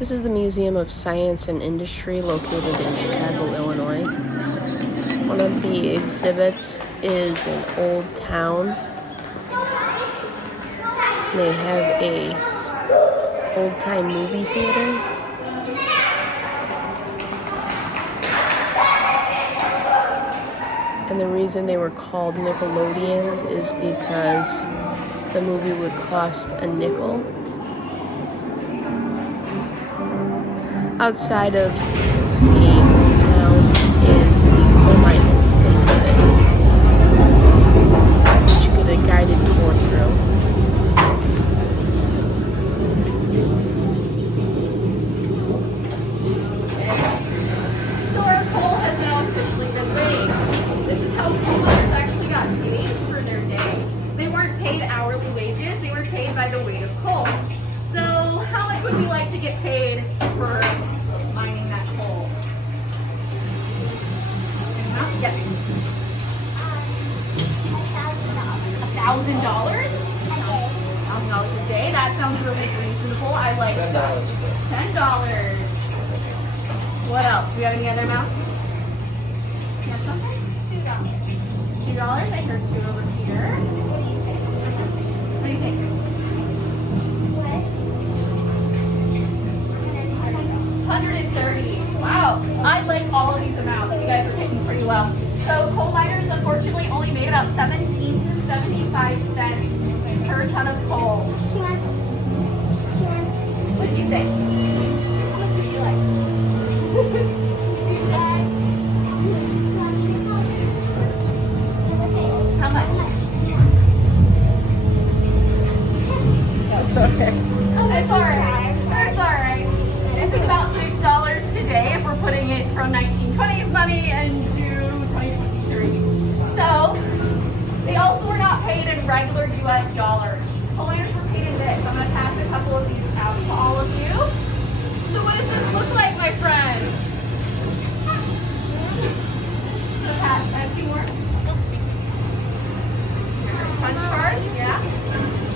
This is the Museum of Science and Industry located in Chicago, Illinois. One of the exhibits is an old town. They have a old-time movie theater. And the reason they were called Nickelodeons is because the movie would cost a nickel. Outside of the town is the coal mining exhibit, which you get a guided tour through. So our coal has now officially been weighed. This is how coal miners actually got paid for their day. They weren't paid hourly wages, they were paid by the weight of coal. So how much would we like to get paid for mining that coal? Yes. $1,000? $1,000 a day? That sounds really reasonable. I like that. $10. What else? Do we have any other amount? You have something? $2. $2? I heard 2 over here. What do you think? 130. Wow. I like all of these amounts. You guys are picking pretty well. So coal miners unfortunately only made about 17 to 75 cents per ton of coal. What did you say? How much would you like? How much? That's okay. That's alright. That's alright. It's about $6 today if we're putting it from 1920s money into 2023. So, they also were not paid in regular US dollars. Coal miners were paid in this. I'm going to pass a couple of these out to all of you. So what does this look like, my friends? Pass, add 2 more. Punch card, yeah.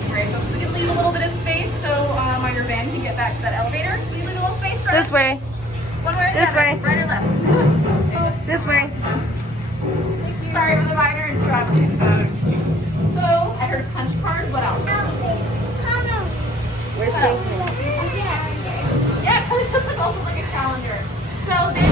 Great, folks. We can leave a little bit of space so your van can get back to that elevator. Will you leave a little space for us? This way. One way or the This other? way. Right or left? This way. Sorry for the minor interruption, folks. So, I heard punch card. What else? Where's What the else? Yeah, it just like also like a calendar. So this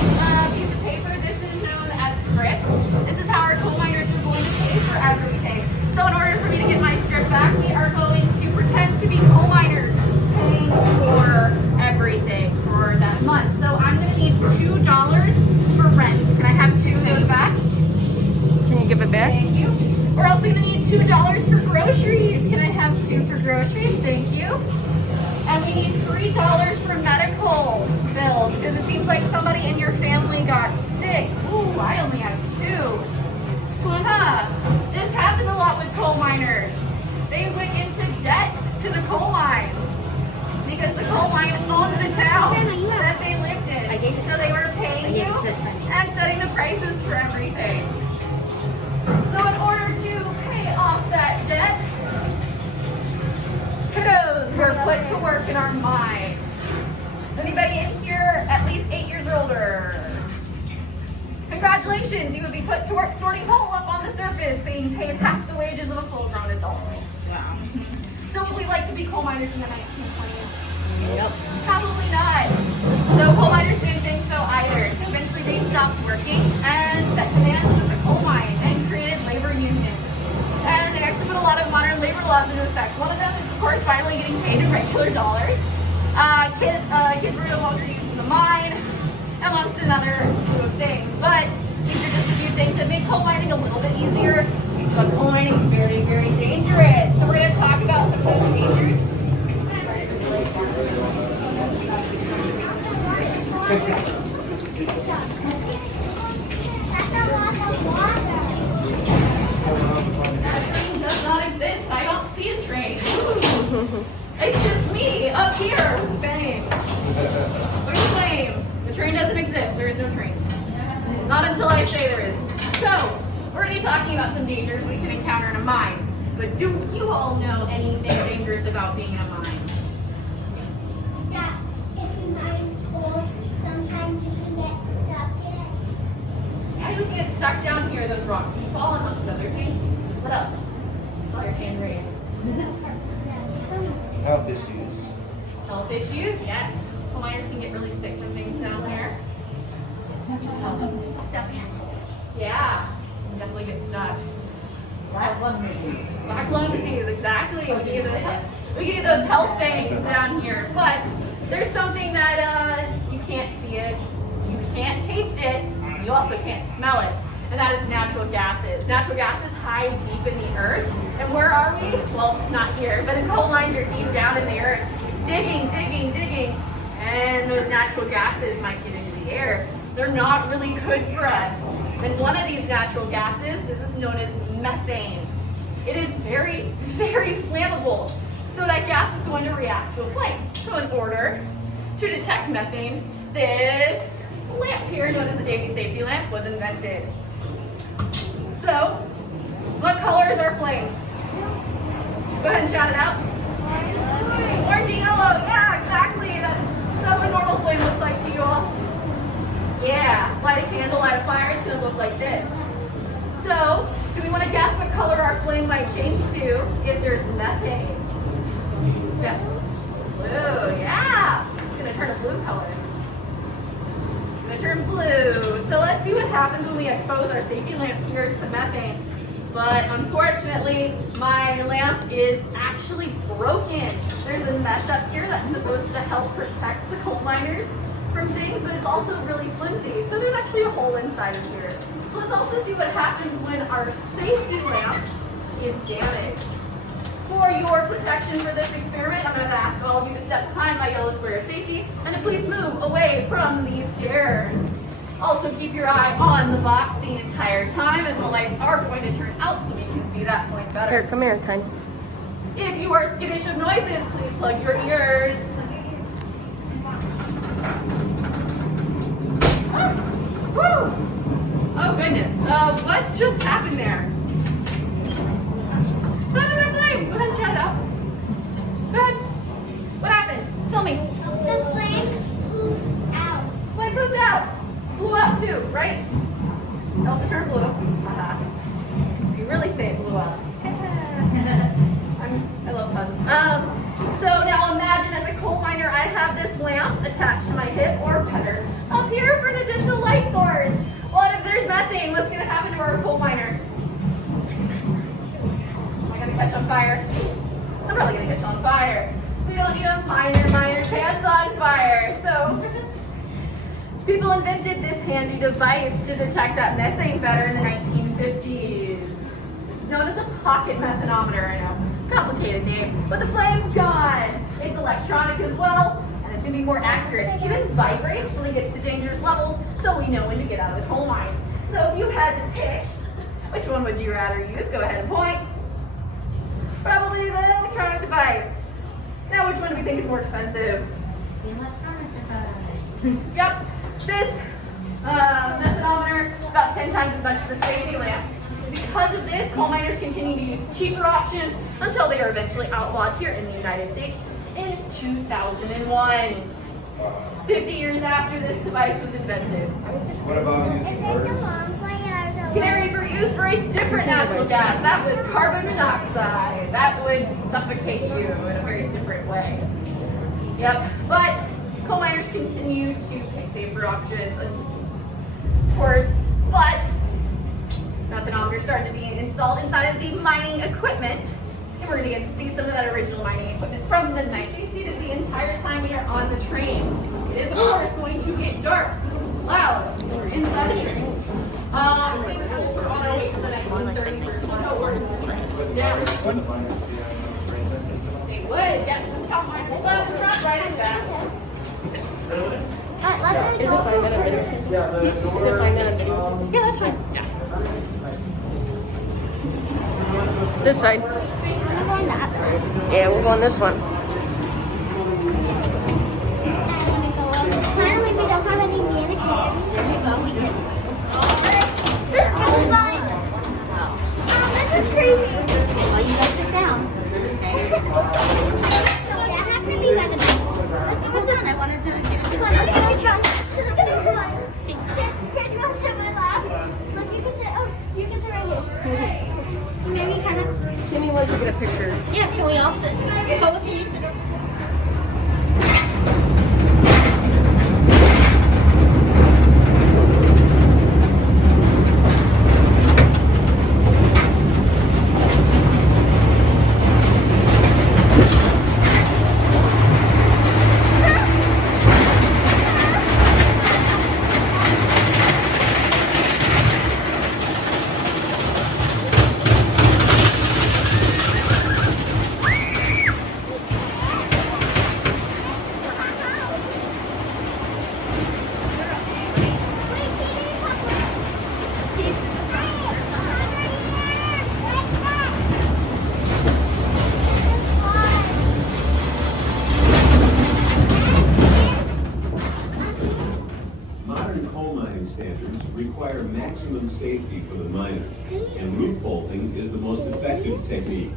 piece of paper, this is known as script. This is how our coal miners are going to pay for everything. So in order for me to get my script back, we are going to pretend to be coal miners paying for everything for that month. So I'm going to need $2 for rent. Can I have 2 of those back? Can you give it back? Thank you. We're also going to need $2 for groceries. Can I have 2 for groceries? Thank you. And we need $3 for medical bills because it seems like somebody in your family got sick. Ooh, I only have 2. Huh. This happened a lot with coal miners. They went into debt to the coal mine because the coal mine owned the town that they lived in. So they were paying you and setting the prices for everything. So in order to pay off that debt, kiddos were put to work in our mine. Is anybody in here at least 8 years or older? Congratulations, you would be put to work sorting coal up on the surface, being paid half the wages of a full-grown adult. Wow. So would we like to be coal miners in the 1920s? Yep. Probably not. So coal miners didn't think so either. So eventually they stopped working and set demands with the coal mine and created labor unions. And they actually put a lot of modern labor laws into effect. One of them is, of course, finally getting paid in regular dollars. Kids were no longer using the mine, amongst another slew of things. But these are just a few things that make coal mining a little bit easier. But coal mining is very, very dangerous. So we're going to talk about some of those dangers. Does not exist. I don't see a train. It's just me up here. Bang. Where's the flame? The train doesn't exist. There is no train. Not until I say there is. So, we're going to be talking about some dangers we can encounter in a mine. But do you all know anything dangerous about being in a mine? Yeah, if you Health issues, yes. Coal miners can get really sick from things down here. Yeah, definitely get stuck. Black lung disease. Black lung disease, exactly. We get those health things down here, but there's something that you can't see it, you can't taste it, you also can't smell it, and that is natural gases. Natural gases hide deep in the earth, and where are we? Well, not here, but the coal mines are deep down in the earth, digging, and those natural gases might get into the air. They're not really good for us. And one of these natural gases, this is known as methane. It is very, very flammable. So that gas is going to react to a flame. So in order to detect methane, this lamp here, known as the Davy safety lamp, was invented. So, what color is our flame? Go ahead and shout it out. Orange and yellow, yeah, exactly. That's what a normal flame looks like to you all. Yeah, light a candle, light a fire, it's gonna look like this. So, do we want to guess what color our flame might change to if there's methane? Yes. Blue, yeah. It's gonna turn a blue color. It's gonna turn blue. So let's see what happens when we expose our safety lamp here to methane. But unfortunately, my lamp is actually broken. There's a mesh up here that's supposed to help protect the coal miners from things, but it's also really flimsy. So there's actually a hole inside of here. So let's also see what happens when our safety lamp is damaged. For your protection for this experiment, I'm going to ask all of you to step behind my yellow square of safety and to please move away from these stairs. Also keep your eye on the box the entire time, as the lights are going to turn out so we can see that point better. Here, come here, Tiny. If you are skittish of noises, please plug your ears. Woo! Oh goodness, what just happened there? What happened to that flame? Go ahead and shout it out. Go ahead. What happened? Tell me. The flame pooped out. Flame pooped out. Blew up too, right? It also turned blue. You really say it blew up. I love puns. So now imagine as a coal miner, I have this lamp attached to my hip or better up here for an additional light source. What if there's methane? What's going to happen to our coal miner? Am I going to catch on fire? I'm probably going to catch on fire. We don't need a miner pants on fire. So people invented this handy device to detect that methane better in the 1950s. It's known as a pocket methanometer. I know, complicated name, but the flame's gone. It's electronic as well, and it's going to be more accurate. It even vibrates when it gets to dangerous levels, so we know when to get out of the coal mine. So if you had to pick, which one would you rather use? Go ahead and point. Probably the electronic device. Now, which one do we think is more expensive? The electronic device. Yep, this methanometer is about 10 times as much as the safety lamp. Because of this, coal miners continue to use cheaper options until they are eventually outlawed here in the United States in 2001. 50 years after this device was invented. What about Is using it the birds? long way or the Canaries were used for a different natural gas. That was carbon monoxide. That would suffocate you in a very different way. Yep, but coal miners continue to pick safer options, of course, but methanometers started to be installed inside of the mining equipment, and we're going to get to see some of that original mining equipment from the night. You can see that the entire time we are on the train, it is of course going to get dark, loud, when we're inside the train. I think the poles are on our way to the 1930s. No, we're down. They would, yes, this is how mine hold up. It's not right in back. Is it 5 minute video? Is it 5 minute video? Yeah, that's fine. Yeah. This side. I'm going that way. Yeah, we're going this one. Apparently we don't have any mannequins. This is crazy. Well, you gotta sit down. Yeah, I have to be by the bed. What's on? I wanted to get a Come picture. on, let's go. Come on. Here, you go sit in my lap. Look, you can sit. Oh, you can sit right here. Maybe kind of. Timmy wants to get a picture. Yeah, can we all sit? Both of you sit. standards require maximum safety for the miners, and roof bolting is the most effective technique.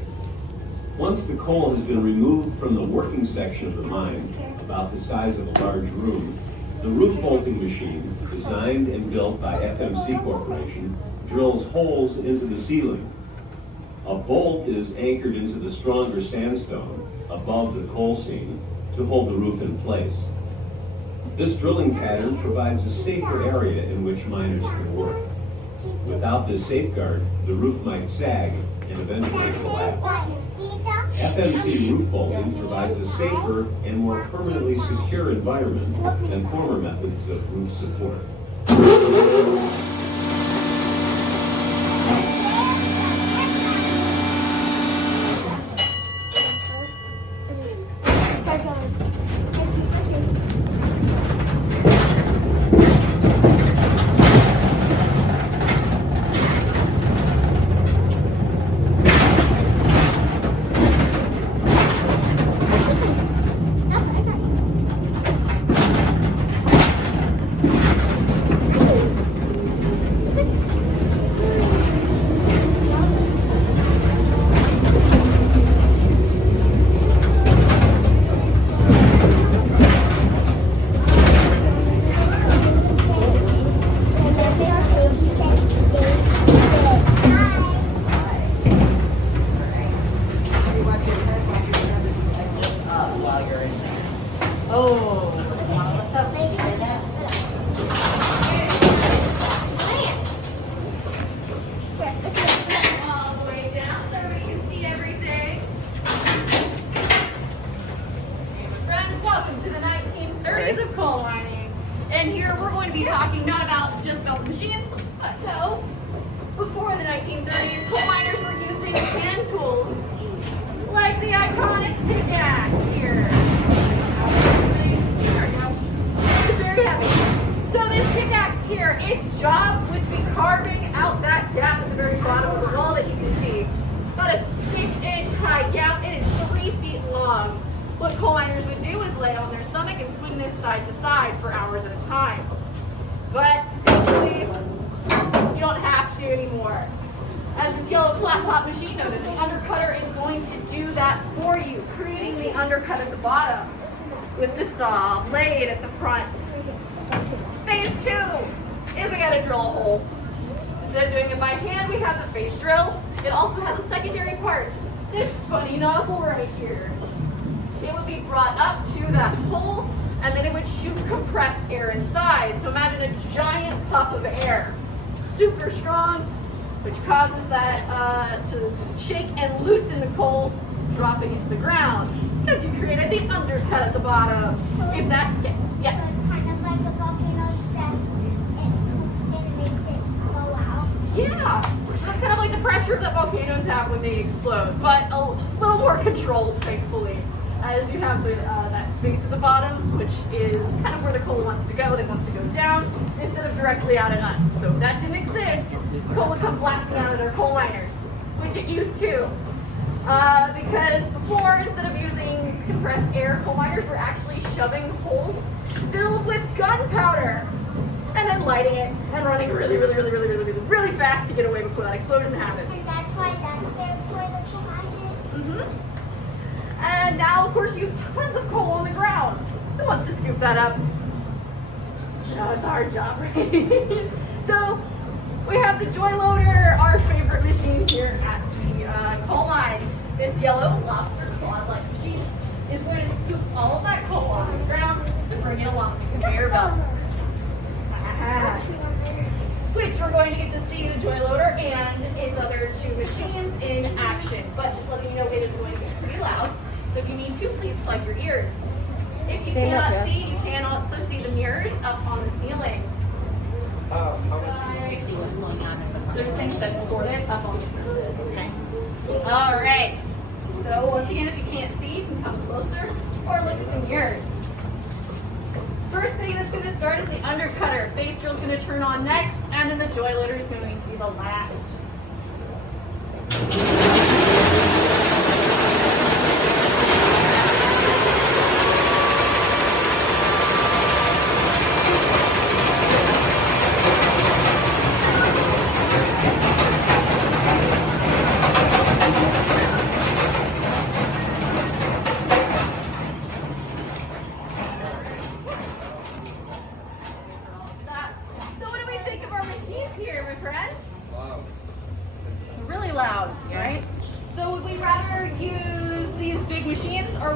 Once the coal has been removed from the working section of the mine, about the size of a large room, the roof bolting machine, designed and built by FMC Corporation, drills holes into the ceiling. A bolt is anchored into the stronger sandstone above the coal seam to hold the roof in place. This drilling pattern provides a safer area in which miners can work. Without this safeguard, the roof might sag and eventually collapse. FMC roof bolting provides a safer and more permanently secure environment than former methods of roof support. All the way down so we can see everything. Friends, welcome to the 1930s of coal mining. And here we're going to be talking not about just about the machines, but so before the 1930s, coal miners were using hand tools like the iconic pickaxe here. There we go. It's very heavy. So this pickaxe here, its job would be carving out that gap at the very bottom of the wall that you can see. About a 6-inch high gap. It is 3 feet long. What coal miners would do is lay on their stomach and swing this side to side for hours at a time. But thankfully, you don't have to anymore. As this yellow flat top machine notice, the undercutter is going to do that for you, creating the undercut at the bottom with the saw blade at the front. Phase 2 is we gotta drill a hole. Instead of doing it by hand, we have the face drill. It also has a secondary part, this funny nozzle right here. It would be brought up to that hole, and then it would shoot compressed air inside. So imagine a giant puff of air, super strong, which causes that to shake and loosen the coal, dropping into the ground, because you created the undercut at the bottom. If that, yes. So it's kind of like a volcano that it poops and makes it blow out. Yeah, so it's kind of like the pressure that volcanoes have when they explode, but a little more controlled, thankfully. As you have that space at the bottom, which is kind of where the coal wants to go. It wants to go down instead of directly out at us. So if that didn't exist, coal would come blasting out at our coal miners, which it used to. Because before, instead of using compressed air, coal miners were actually shoving holes filled with gunpowder and then lighting it and running really fast to get away before that explosion happens. And that's why that's there for the commanders. And now, of course, you have tons of coal on the ground. Who wants to scoop that up? No, it's our job, right? So, we have the joy loader, our favorite machine here at the coal mine. This yellow lobster claw-like machine is going to scoop all of that coal off the ground to bring it along the conveyor belt. Which we're going to get to see the joy loader and its other two machines in action. But just letting you know, it is going to be pretty loud. So if you need to, please plug your ears. If you cannot see, you can also see the mirrors up on the ceiling. I see what's going on in the front. There's things that sort it up on the surface. Okay. All right. So once again, if you can't see, you can come closer or look at the mirrors. First thing that's going to start is the undercutter. Face drill is going to turn on next, and then the joy loader is going to be the last.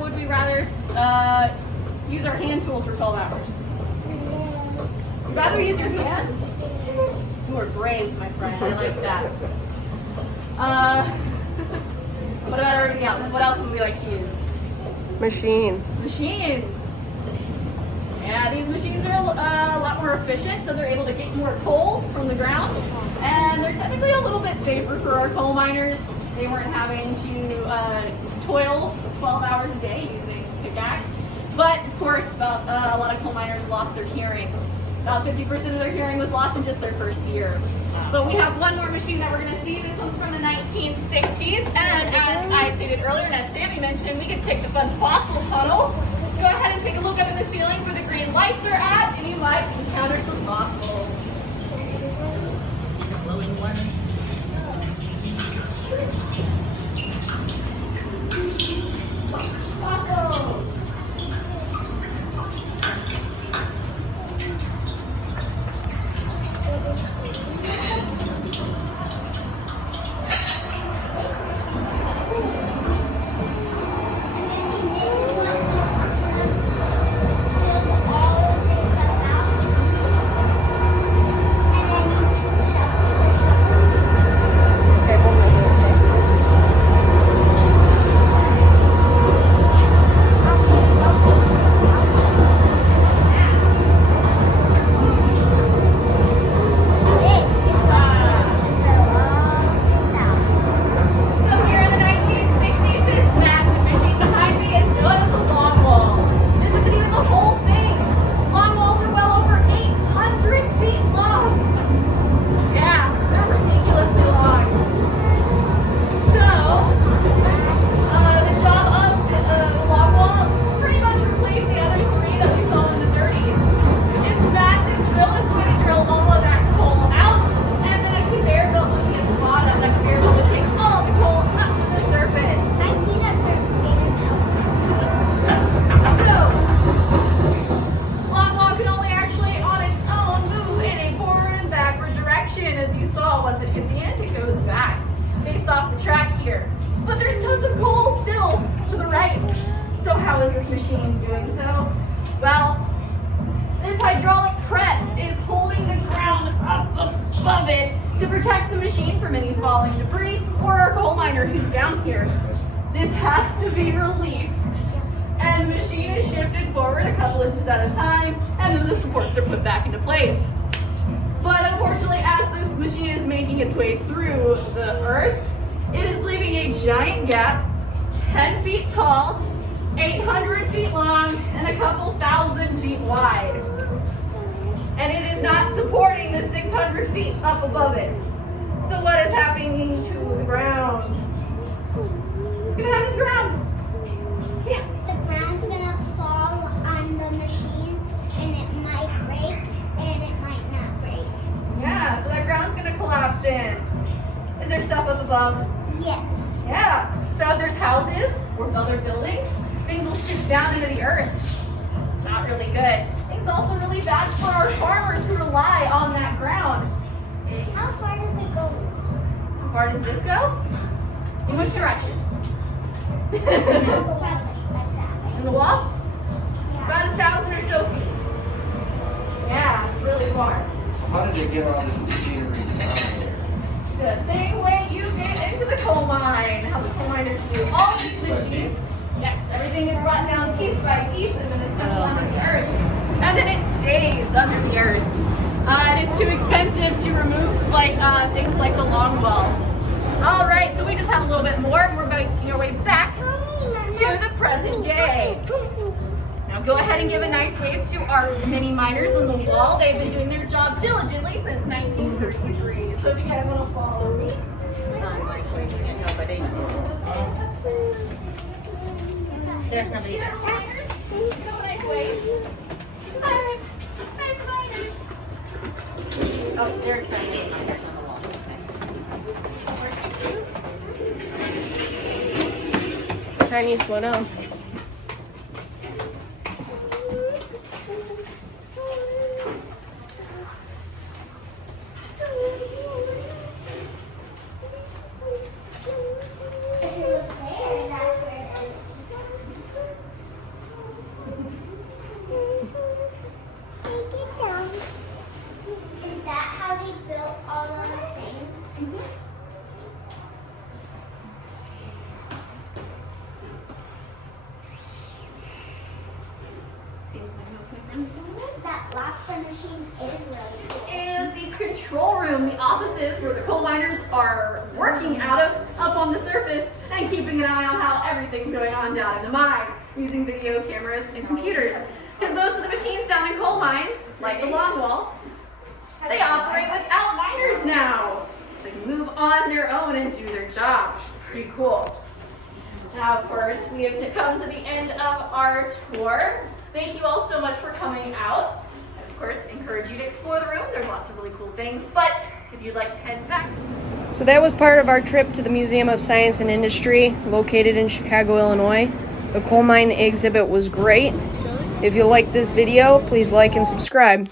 would we rather use our hand tools for 12 hours? Would you rather use your hands? You are brave, my friend. I like that. What about everything else? What else would we like to use? Machines. Machines. Yeah, these machines are a lot more efficient, so they're able to get more coal from the ground, and they're technically a little bit safer for our coal miners. They weren't having to toil 12 hours a day using pickaxe. But of course, a lot of coal miners lost their hearing. About 50% of their hearing was lost in just their first year. But we have one more machine that we're going to see. This one's from the 1960s, and as I stated earlier, and as Sammy mentioned, we can take the fun fossil tunnel. Go ahead and take a look up in the ceilings where the green lights are at, and you might encounter some fossils. Glowing ones. Fossils! Okay, we'll move it, okay? So here in the 1960s, this massive machine behind me is known as a Longwall. This isn't even the whole thing. Longwalls are well over 800 feet long. Yeah, they're ridiculously long. So, the job of the Longwall pretty much replaced the other three that we saw in the 30s. Its massive drill is going to drill all of that coal out, and then a conveyor belt looking at the bottom. That conveyor belt will take all the coal up to the surface. So, Longwall can only actually on its own move in a forward and backward direction. As you saw, once it hit the end, it goes back based off the track here. But there's tons of coal still to the right. So how is this machine doing so? Well, this hydraulic press is holding the ground up above it to protect the machine from any falling debris or our coal miner who's down here. This has to be released. And the machine is shifted forward a couple inches at a time, and then the supports are put back into place. But unfortunately, as this machine is making its way through the earth, it is leaving a giant gap, 10 feet tall, 800 feet long, and a couple thousand feet wide. And it is not supporting the 600 feet up above it. So what is happening to the ground? What's going to happen to the ground? Yeah. The ground's gonna fall on the machine, and it might break, and it might not break. Yeah, so that ground's going to collapse in. Is there stuff up above? Yes. Yeah. So if there's houses or other buildings, things will shift down into the earth. It's not really good. It's also really bad for our farmers who rely on that ground. How far does it go? How far does this go? In which direction? Like that. In the wall? Yeah. About 1,000 or so feet. Yeah, it's really far. How did they get all this machinery down here? The same way you get into the coal mine. How the coal miners do. All these machines. Yes, everything is brought down piece by piece and then assembled under the earth. And then it stays under the earth. And it's too expensive to remove things like the Longwall. All right, so we just have a little bit more. We're making our way back to the present day. Now go ahead and give a nice wave to our mini miners on the wall. They've been doing their job diligently since 1933. So if you guys want to follow me. There's nobody there. Miners, give a nice wave. Hi, miners. Oh, there's some little miners on the wall. Okay. Chinese, slow down. laughter machine is really cool. Is the control room, the offices where the coal miners are working out of, up on the surface and keeping an eye on how everything's going on down in the mine, using video cameras and computers. Because most of the machines down in coal mines, like the Longwall, they operate without miners now. They can move on their own and do their job, which is pretty cool. Now, of course, we have come to the end of our tour. Thank you all so much for coming out. And of course, encourage you to explore the room. There's lots of really cool things. But if you'd like to head back. So that was part of our trip to the Museum of Science and Industry, located in Chicago, Illinois. The coal mine exhibit was great. If you liked this video, please like and subscribe.